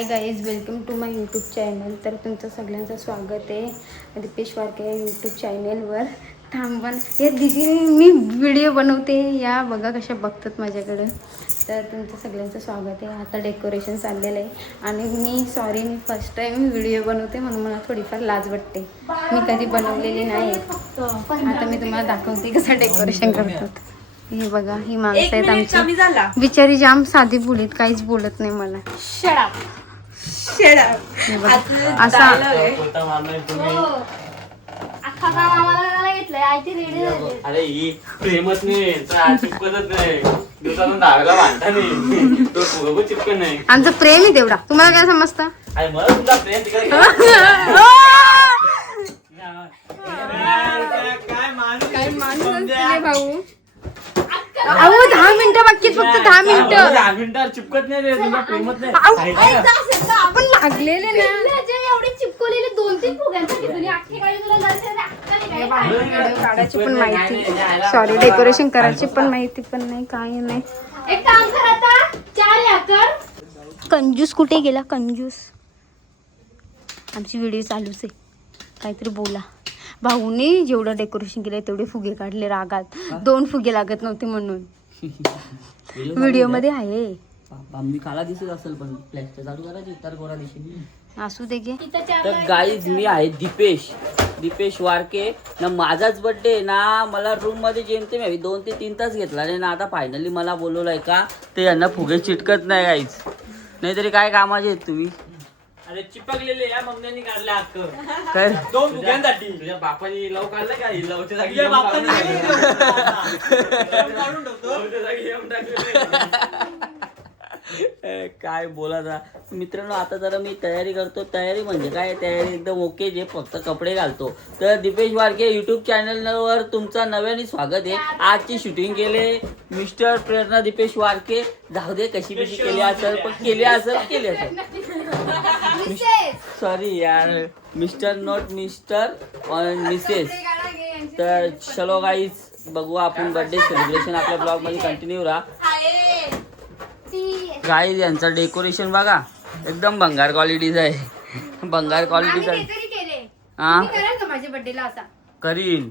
High guys, welcome to my YouTube channel. तर तुमचं सगळ्यांचं स्वागत आहे दीपेश वारके या यूट्यूब चॅनलवर. थांबण हे दीदीने मी व्हिडिओ बनवते या बघा कशा बघतात माझ्याकडं. तर तुमचं सगळ्यांचं स्वागत आहे. आता डेकोरेशन चाललेलं आहे आणि मी फर्स्ट टाईम व्हिडिओ बनवते म्हणून मला थोडीफार लाज वाटते. मी कधी बनवलेली नाही. आता मी तुम्हाला दाखवते कसं डेकोरेशन करतात. हे बघा, ही माणसं आहेत आमची. बिचारी जाम साधी बोलीत, काहीच बोलत नाही मला. असा अरे ही प्रेमच नाही, चिपकतच नाही, दिवसातून दहाव्याला भांडता नाही, तो फुगा चिपकत नाही. आमचं प्रेम आहे तेवढा. तुम्हाला काय समजतं? अरे मला तुझा प्रेम तिकडे काय माणूस भाऊ. अहो 10 मिनिटं बाकी, फक्त 10 मिनिटं. 10 मिनिटात चिपकत नाही रे, तुझा प्रेमच नाही. आपण लागलेले ना एवढे चिपकलेले 2-3 फुग्यांसाठी तुझी अख्खी गाडी तुला काढायची पण माहिती, सॉरी डेकोरेशन करायची पण माहिती पण नाही, काही नाही. एक काम कर, आता 4 या कर. कंजूस कुठे गेला? कंजूस. आमची व्हिडिओ चालूच आहे, काहीतरी बोला. भाऊने जेवढं डेकोरेशन केलं तेवढे फुगे काढले रागात. 2 फुगे लागत नव्हते म्हणून. व्हिडिओ मध्ये आहे. मी काला दिसत असेल पण प्लॅस्टर चालू करायची तर गोरा दिसेल. असू दे गे. तर गाईज मी आहे दीपेश वारके ना. माझाच बर्थडे ना. मला रूम मध्ये जेमते मी 2 ते 3 तास घेतला नाही ना. आता फायनली मला बोलवलंय का ते यांना फुगे चिटकत नाही गाईज. नाहीतरी काय कामाचे आहेत तुम्ही? अरे चिपकलेले या मम्मीने काढले हक्क काय 2 फुग्यांसाठी. तुझ्या बापाने लव काढलं का? लवच्या जागी काय बोलायचा मित्रांनो. आता जरा मी तयारी करतो. तयारी म्हणजे काय, तयारी एकदम ओके, जे फक्त कपडे घालतो. तर दीपेश वारके युट्यूब चॅनलवर तुमचं नव्याने स्वागत आहे. आजची शूटिंग केले मिस्टर प्रेरणा दीपेश वारके. जाऊ दे कशी कशी केली असेल, पण केली असेल. सॉरी यार, मिस्टर नॉट मिस्टर और मिसेस. तर चलो गाईज, बघू आपण बर्थडे सेलिब्रेशन आपल्या ब्लॉग मध्ये कंटिन्यू राहा. गाईज यांचं डेकोरेशन बघा, एकदम भंगार क्वालिटीचं आहे. भंगार क्वालिटीचं हा माझ्या बर्थडेला असा करीन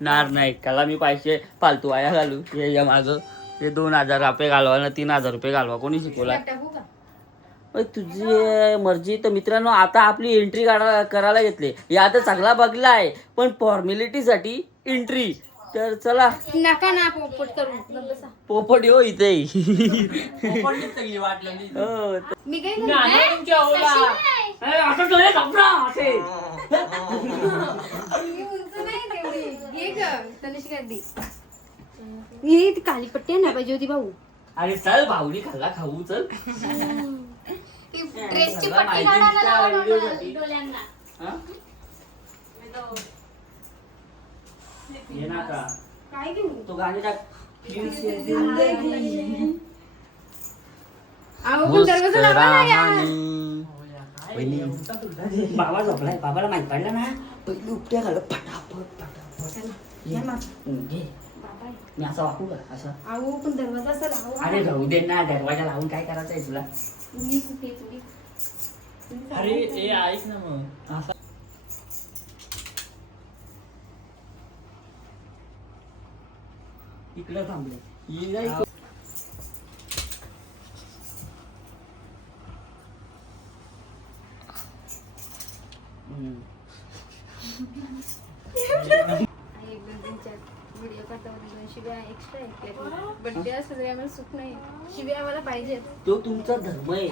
नार नाही. त्याला मी पैसे फालतू आया घालू. हे माझं ते 2,000 रुपये घालवा ना 3,000 रुपये घालवा, कोणी शिकवला? तुझी मर्जी. तर मित्रांनो, आता आपली एंट्री करायला घेतली. हे आता चांगला बघला आहे, पण फॉर्मॅलिटीसाठी एंट्री. तर चला नका ना पोपट करू. पोपट हो इथे. मी काय ही कालीपट्टी ना पाहिजे होती भाऊ. अरे चल भाऊनी खाल्ला खाऊ चल. ड्रेसची पट्टी काढायला लावा डोळ्यांना. ये ना का काय घेऊ? तो गाणी टाक. अहो पण दरवाजा लावा ना यार. बाबा झोपलाय, बाबाला माहित पडलं ना. पहिली उपट्या घाल फटाफट. घे मी असं वाकू का असं? अहो पण दरवाजा असा लावा. अरे राहू दे ना, दरवाजा लावून काय करायचंय तुला? अरे ए ऐक ना मग. असं इकडे थांबले. व्हिडिओ करता 2 शिव्या एक्स्ट्रा आहेत. बर्थडे असं आम्हाला सुख नाही, शिव्या आम्हाला पाहिजेत. तो तुमचा धर्म आहे.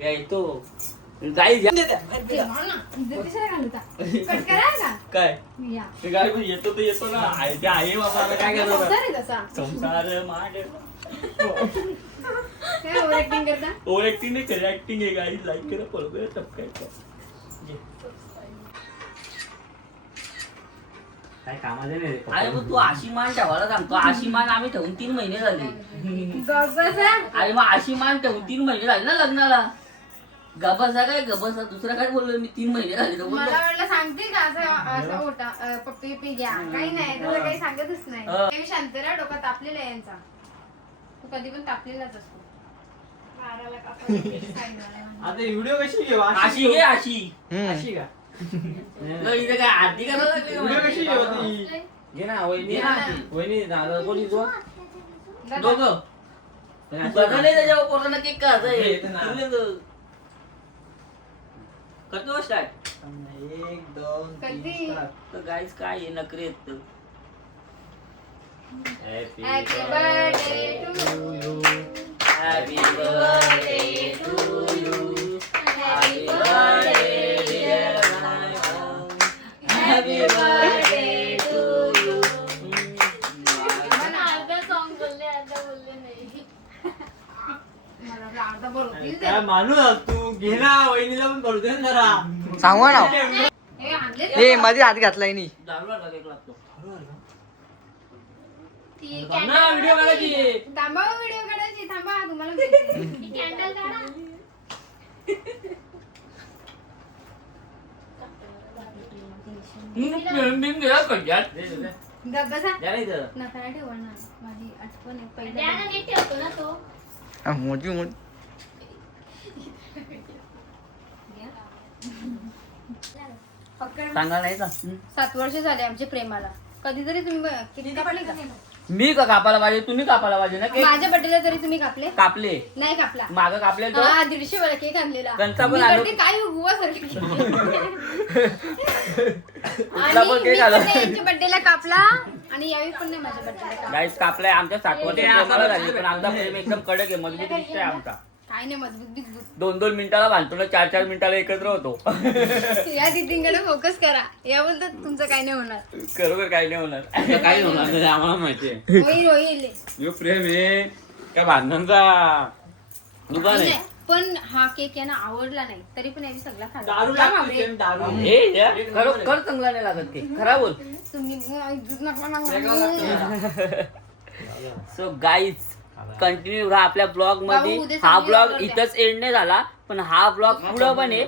येतो गाई काय गाडी येतो तर येतो ना. आहे बाबा, काय करणार संसार मांड. ओव्हर ऍक्टिंग नाही करे, ऍक्टिंग आहे. गाडी लाईक करा, फॉलो करा, सबस्क्राईब काय कामाचे नाही. अरे मग तू अशी मान ठेवायला सांगतो. अशी मान आम्ही ठेवून 3 महिने झाले. अरे मग अशी मान ठेवून 3 महिने झाले ना लग्नाला. गबसा काय गबसा, दुसरा काय बोललो मी? 3 महिने झाले तर मला वाटलं सांगते का असं होता पप्पी पी घ्या, काही नाही, तुला काही सांगतच नाही. शांत राहा, डोका तापलेला आहे यांचा. तू कधी पण तापलेलाच असतो. बाराला कापायला केक सांगितलं. आता व्हिडिओ कशी घेऊ अशी घे अशी अशी का इथे काय आरती करायला लागली का व्हिडिओ माझी? कशी घेऊ घे ना वहिनी वहिनी दादा कोणी तो दोघं बघा नाही त्याच्यावर कोरोना केक हे येतं ना. करतो स्टार्ट 1 2 कधी? 3 start. तर गाईज काय आहे नखरे आहेत तर. Happy Happy birthday to you. Happy birthday to you. Happy birthday dear Michael. Happy birthday to you. अर्धा सॉन्ग बोलले अर्धा बोलले नाही. मला वाटलं अर्धा बरोबर. Please काय माणूस आहेस तू घे ना वहिनीला पण करू दे ना जरा सांगवा ना हे आणले हे मध्ये हात घातलाय नी दारू लागला केक लागतो. ती ना व्हिडिओ काढायची थांबा व्हिडिओ काढायची थांबा तुम्हाला भेटते. कॅन्डल काढा. बिम गेला कड्यात. गप्प बसा. द्या नाही तर. नका ठेवा ना माझी आठवण आहे द्या ना, नीट ठेवतो ना तो. मोठी मोठी सांगा नाही का 7 वर्ष झाले आमच्या प्रेमाला. कधीतरी तुम्ही किती कापले का? मी का कापायला पाहिजे तुम्ही कापायला पाहिजे ना केक माझ्या बर्थडेला तरी तुम्ही कापले कापले नाही कापला. माग कापले तो हा 150 वाला केक आणलेला. कंचा पण मी आलो. करते काय गुवा सारखी. कुठला पण केक आला. यांच्या बर्थडेला कापला आणि यावेळी पण नाही माझ्या बर्थडेला कापला. गाईस कापलाय आमच्या 7 वर्ष प्रेमाला झाली पण आमचा प्रेम एकदम कडक आहे मजबूत रिश्ता आहे आमचा. काय नाही मजबूत बिजबूत. 2-2 मिनिटाला बांधतो ना 4-4 मिनिटाला एकत्र होतो. या दिदींकडे फोकस करा याबद्दल तुमचं काय नाही होणार. खरोखर काही नाही होणार. काही होणार नाही आम्हाला माहिती आहे होईल होईल. यो प्रेम आहे काय भांडणांचा दुकान आहे. नाही, पण हा केक यांना आवडला नाही तरी पण यावी सगळा खाल्ला. दारू का लागते बापरे? सेम दारू हे या, खरोखर चांगला नाही लागत केक खरा बोल. तुम्ही दूध नका मागू. सो गाईज कंटिन्यू राहा आपल्या ब्लॉग मध्ये. भाऊ, उद्या हा चांगली ब्लॉग order द्या. इथंच एंड नाही झाला पण हा ब्लॉग पुढं पण आहे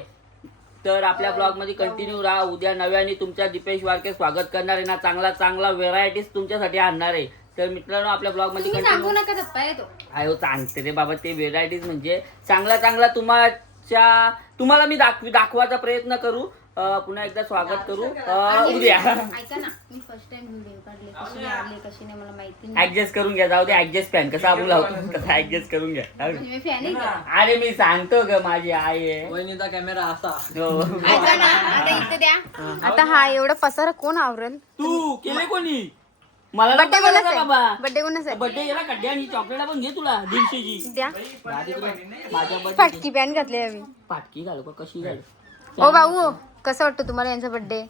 तर आपल्या ब्लॉग मध्ये कंटिन्यू राहा. उद्या नव्याने तुमच्या दीपेश वारके स्वागत करणार आहे ना चांगला चांगला व्हेरायटीज तुमच्यासाठी आणणार आहे. तर मित्रांनो आपल्या ब्लॉग मध्ये तुम्ही सांगू कंटिन्यू नका धप्पा येतो. आयो सांगते रे बाबा ते व्हेरायटीज म्हणजे चांगला चांगला तुम्हाला मी दाखवायचा प्रयत्न करू. पुन्हा एकदा स्वागत करू उद्या. ऐका ना मी फर्स्ट टाइम व्हिडिओ काढले कशी आले कशी नाही मला माहिती नाही. ऍडजस्ट करून घ्या जाऊ दे. ऍडजस्ट फॅन कसा आपण लावतो तसा ऍडजस्ट करून घ्या. म्हणजे मी फॅन आहे का? अरे मी सांगतो ग माझी आई आहे. वहिनीचा कॅमेरा असा हो. ऐका ना आता इथे द्या. आता हा एवढा पसारा कोण आवरेल? तू केले कोणी मला बड्डे नको कोणाचा बोलायला बाबा. आहे? बड्डे कोणाचा आहे? बड्डे गेला कड्या आणि चॉकलेट पण घे तुला 150ची. द्या. माझ्या बड्डे फाटकी पॅन्ट घातली आम्ही. पाटकी घालू का कशी घालू. ओ भाऊ कसं वाटतं तुम्हाला यांचा बर्थडे?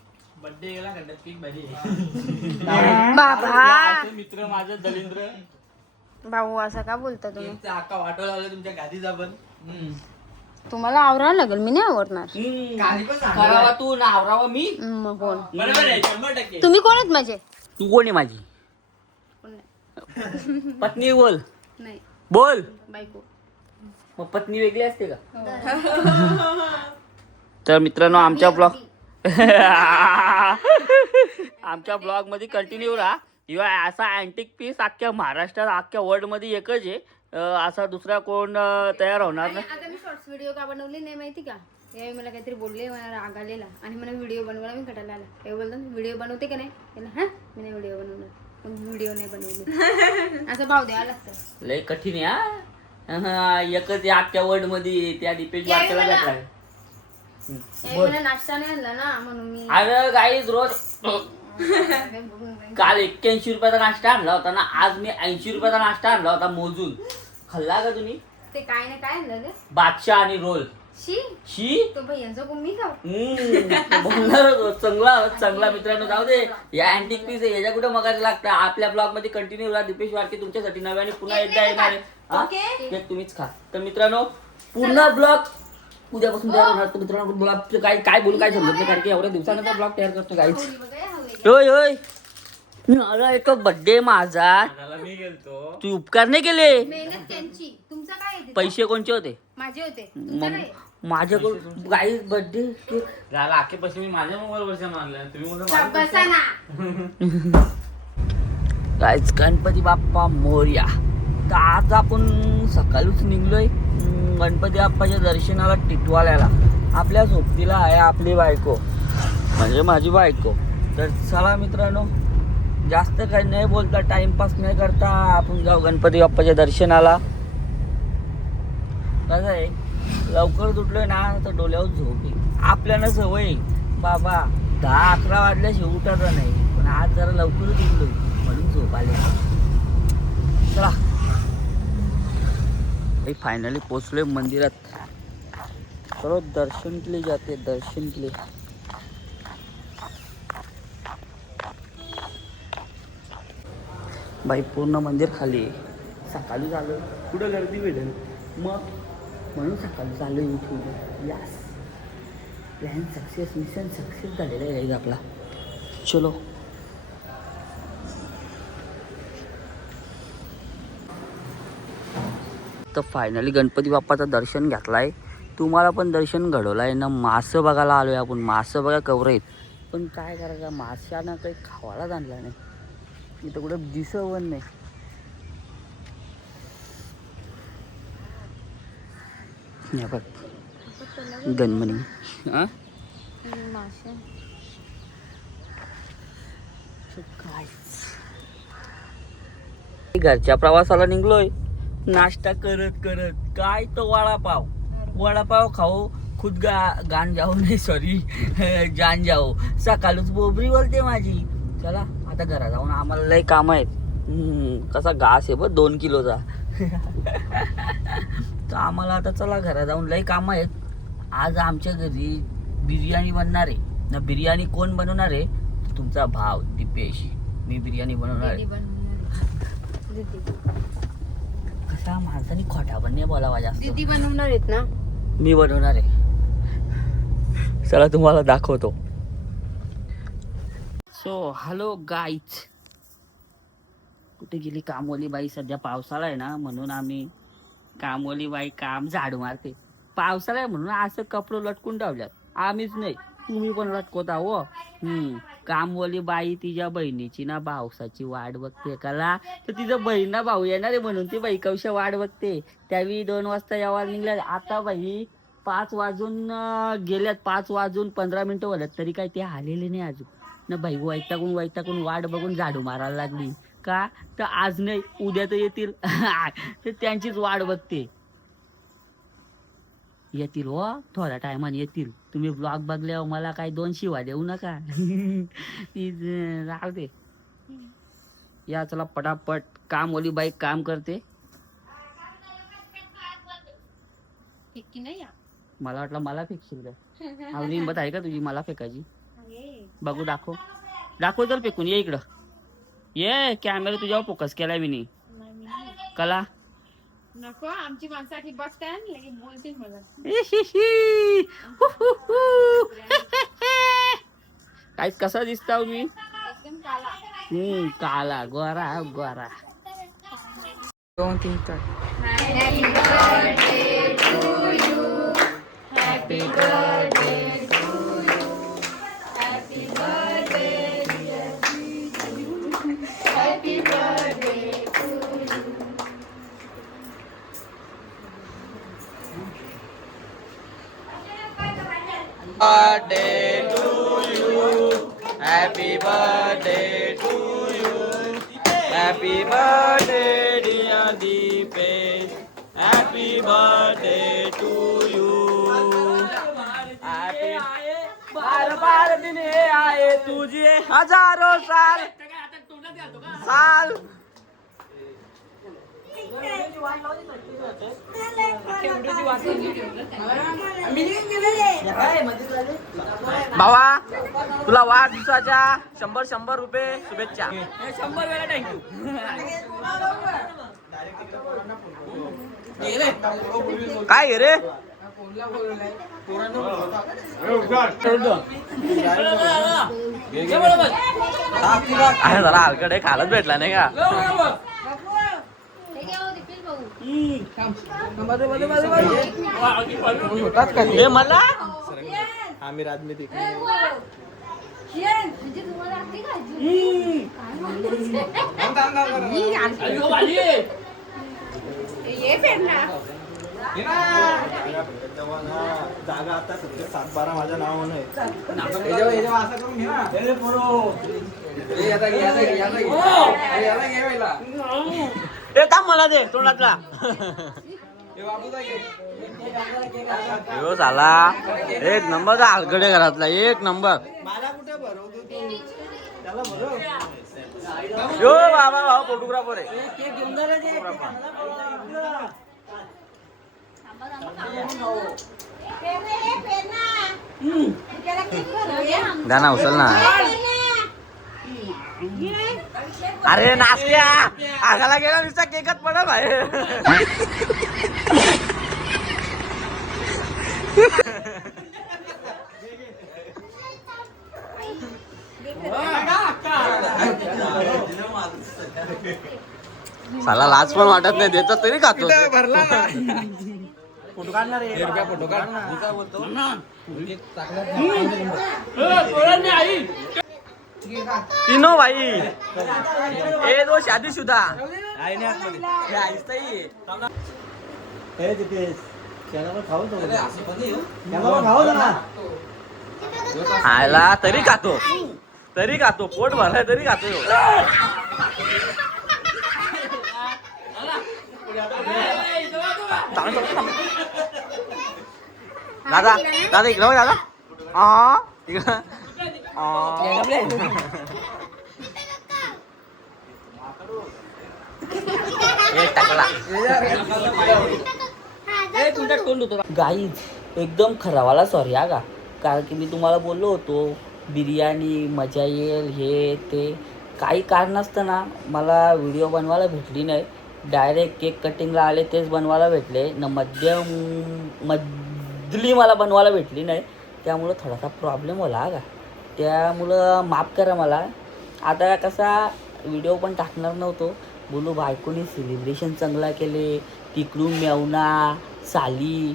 बर्थडे गेला खड्ड्यात केक भाजी बाबा मित्र माझा दलिंद्र भाऊ असं का बोलता तुम्ही? केकचा आका वाटवला आला तुमच्या गादीचा पण तुम्हाला आवरावं लागेल मी नाही आवरणार. करावा तू ना आवरावा मी. कोण बरोबर आहे 100%. तुम्ही कोण आहेत माझे? तू कोण आहे माझी कोण नाही. पत्नी बोल नाही बोल. बायको. मग पत्नी वेगळी असते का. तर मित्रांनो आमच्या ब्लॉग मध्ये कंटिन्यू राहा. किंवा असा अँटिक पीस अख्ख्या महाराष्ट्रात अख्ख्या वर्ल्ड मध्ये एकच आहे. असा दुसरा कोण तयार होणार आणि नाही. आता मी शॉर्ट्स व्हिडिओ का बनवली नाही माहिती का? यावेळी मला काहीतरी बोलले मला राग आलेला आणि मला व्हिडिओ बनवायला मी कटायला आला. हे बोलतात व्हिडिओ बनवते का नाही त्याला हा मी नाही व्हिडिओ बनवणार पण व्हिडिओ नाही बनवली असं भाव द्यावा लागतं. लय कठीण आहे हा. एकच आहे अख्ख्या वर्ल्ड मध्ये त्या दीपेश वारकेला मला- भेटलाय. यावेळी मला नाश्ता नाही आणला ना म्हणून मी अरे गाईज रोज काल 81 रुपयाचा नाश्ता आणला होता ना आज मी 80 रुपयाचा नाश्ता आणला होता मोजून. खाल्ला का तुम्ही? ते काय नाही काय आणलं रे? बादशाह आणि रोल. शी शी तो भैयांचा मी खाऊ. चांगला मित्रांनो जाऊ दे. या अँटिक पीस आहे याच्या कुठे मगायला लागतं. आपल्या ब्लॉग मध्ये कंटिन्यू राहा. दीपेश वारके तुमच्यासाठी नव्याने पुन्हा एकदा येणार आहे. हा? केक तुम्हीच खा. तर मित्रांनो पूर्ण ब्लॉग उद्यापासून तयार होणार. तर मित्रांनो ब्लॉग काय बोलू काय समजत नाही कारण की एवढ्या दिवसानंतर ब्लॉग तयार करतो गाईच. हवली बघा, हवली. होय होय अरे एक बर्थडे माझा त्याला मी गेलतो तू उपकार नाही केले. मेहनत त्यांची तुमचं काय आहे तिथं? पैसे कोणचे होते माझे होते तुमचं काय आहे? माझ्याकडून गाई बर्थडे झाला आखे पैसे मी माझ्या मोबाईल वरच्या मारल्या तुम्ही म्हणून शाबास बसा ना. गाईच गणपती बाप्पा मोरया. तर आज आपण सकाळीच निघलोय गणपती बाप्पाच्या दर्शनाला टिटवाल्याला. आपल्या सोबतीला आहे आपली बायको, म्हणजे माझी बायको. तर चला मित्रांनो, जास्त काही नाही बोलता, टाइमपास नाही करता, आपण जाऊ गणपती बाप्पाच्या दर्शनाला. कसं आहे, लवकर उठलोय ना तर डोल्यावर झोप येईल. आपल्याला सवय आहे, बाबा 10-11 वाजल्याशिवाय उठायचं नाही, पण आज जरा लवकरच उठलोय म्हणून झोप आले. चला फायनली पोचलोय मंदिरात. चलो दर्शन के लिए जाते, दर्शन के लिए. बाई पूर्ण मंदिर खाली आहे. सकाळी झालं कुठं गर्दी भेटेल मग, म्हणून सकाळी चालू आहे उठून. यास प्लॅन सक्सेस, मिशन सक्सेस झालेला आहे आपला. चलो तर फायनली गणपती बाप्पाचं दर्शन घेतलं आहे. तुम्हाला पण दर्शन घडवलं आहे ना. मासं बघायला आलो आहे आपण. मासं बघा कवर आहेत, पण काय करायचं, माशांना काही खावायला आणला नाही. इथं कुठं दिसवण नाही. हे बघ गणमणी. हां मासे काय घरच्या प्रवासाला निघलोय. नाश्ता करत करत काय तो वडापाव खाऊ, खुद गाण जाऊ, नाही सॉरी जान जाऊ. सकाळच बोबरी बोलते माझी. चला आता घरा जाऊन, आम्हाला लय काम आहेत. कसा घास आहे बघ 2 किलोचा. तर आम्हाला आता चला घरा जाऊन, लय काम आहेत. आज आमच्या घरी बिर्याणी बनणार आहे ना. बिर्याणी कोण बनवणार आहे? तुमचा भाव दिपेश. मी बिर्याणी बनवणार आहे. कसा माणसाने खोटा पण नाही बोलावा जास्त. दीदी बनवणार आहेत ना. मी बनवणार आहे. चला तुम्हाला दाखवतो. सो हॅलो गाईज, कुठे गेली कामवाली बाई? सध्या पावसाळा आहे ना, म्हणून आम्ही कामवाली बाई काम झाडू मारते. पावसाळा आहे म्हणून असं कपडे लटकून ठेवल्यात. आम्हीच नाही, तुम्ही पण लटकवता हो. कामवाली बाई तिच्या बहिणीची ना भावसाची वाट बघते. कला तर तिचं बहीण ना भाऊ येणार आहे म्हणून ती बाई कवशा वाट बघते. त्यावेळी 2 वाजता यावा निघल्या. आता बाई 5 वाजून गेल्यात. 5 वाजून 15 मिनिटं झाल्यात तरी काय ते आलेले नाही अजून ना. बाई वैतागून वाट बघून झाडू मारायला लागली. का तर आज नाही उद्या तर येतील. तर त्यांचीच वाट बघते. येतील हो, थोड्या टायमाने येतील. तुम्ही ब्लॉग बघल्यावर मला काय 2 शिवा देऊ नका. राहू दे. या चला पटापट. कामवाली बाई काम करते. मला वाटलं मला फेकशील का. हिंमत आहे का तुझी मला फेकायची? बघू, दाखव तर फेकून. ये इकडं ये. कॅमेरा तुझ्यावर फोकस केलाय मी. कला नको, आमची माणसाठी बस स्टँड लगेच बोलतील मला. काय कसा दिसता मी? एकदम काला. काला गोरा. 2-3 तर birthday to you, happy birthday to you, happy birthday dear Deepesh, happy birthday to you. बार दिन आए तुझे हजारों साल भावा, तुला वाढदिवसाच्या 100 रुपये शुभेच्छा. 100 वेळा थँक्यू. काय रे जरा हलकडे खायलाच भेटला नाही का. हे मला आम्ही राजनीती जागा आता सध्या 7-12 माझ्या नावानं आहे. हे थांब मला दे तोंडातला ह्यो झाला एक नंबरचा हलगडे घरातला एक नंबर. मला कुठे भरवतो तू? त्याला भरव. यो बाबा भाऊ फोटोग्राफर आहे. गाणं उचल ना. अरे नाचल्या आगाला गेला नुसता केकच पडत आहे. साला लाज पण वाटत नाही देतो तरी खातो. भरला ना. फोटो काढणार आहे. फोटो काढणार. तीनो भाई ए दो शादीशुदा. हे दिपेश. त्याला पण खाऊ दे. त्याला पण खाऊ दे ना. खायला तरी खातो पोट भरलाय तरी खातो ह्यो. दादा दादा इकडं बघ दादा. इकडं गाईज एकदम खरावाला सॉरी हा का, कारण की मी तुम्हाला बोललो होतो बिर्याणी मजा येईल हे ते, काही कारण असतं ना मला व्हिडिओ बनवायला भेटली नाही. डायरेक्ट केक कटिंगला आले तेच बनवायला भेटले न, मधली मला बनवायला भेटली नाही. त्यामुळं थोडासा प्रॉब्लेम होला हा का, त्यामुळं माफ करा मला. आता कसा व्हिडिओ पण टाकणार नव्हतो, बोलू बायकोनी सेलिब्रेशन चांगला केले, तिकडून मेवना साली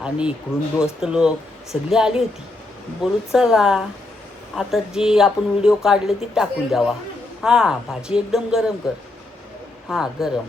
आणि इकडून दोस्त लोक सगळी आली होती. बोलू चला आता जी आपण व्हिडिओ काढले ती टाकून द्यावा. हां भाजी एकदम गरम कर. हां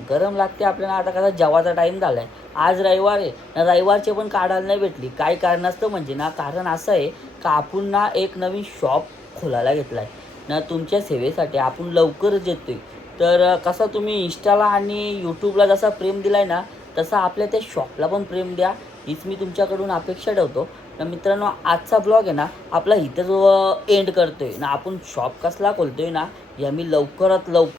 गरम लागते आपल्याला. आता कसा जेवायचा टाईम झाला आहे, आज रविवार आहे ना, रविवारचे पण काढायला नाही भेटली. काय कारण असतं म्हणजे ना, कारण असं आहे का आपण ना एक नवीन शॉप खोलायला घेतला आहे ना, तुमच्या सेवेसाठी आपण लवकरच येतोय. तर कसा तुम्ही इंस्टाला आणि यूट्यूबला जसा प्रेम दिलाय ना, तसा आपल्या त्या शॉपला पण प्रेम द्या, हीच मी तुमच्याकडून अपेक्षा ठेवतो. तर मित्रांनो आजचा ब्लॉग आहे ना आपला इथंच एंड करतोय ना. आपण शॉप कसला खोलतोय ना, या मी लवकरात लवकर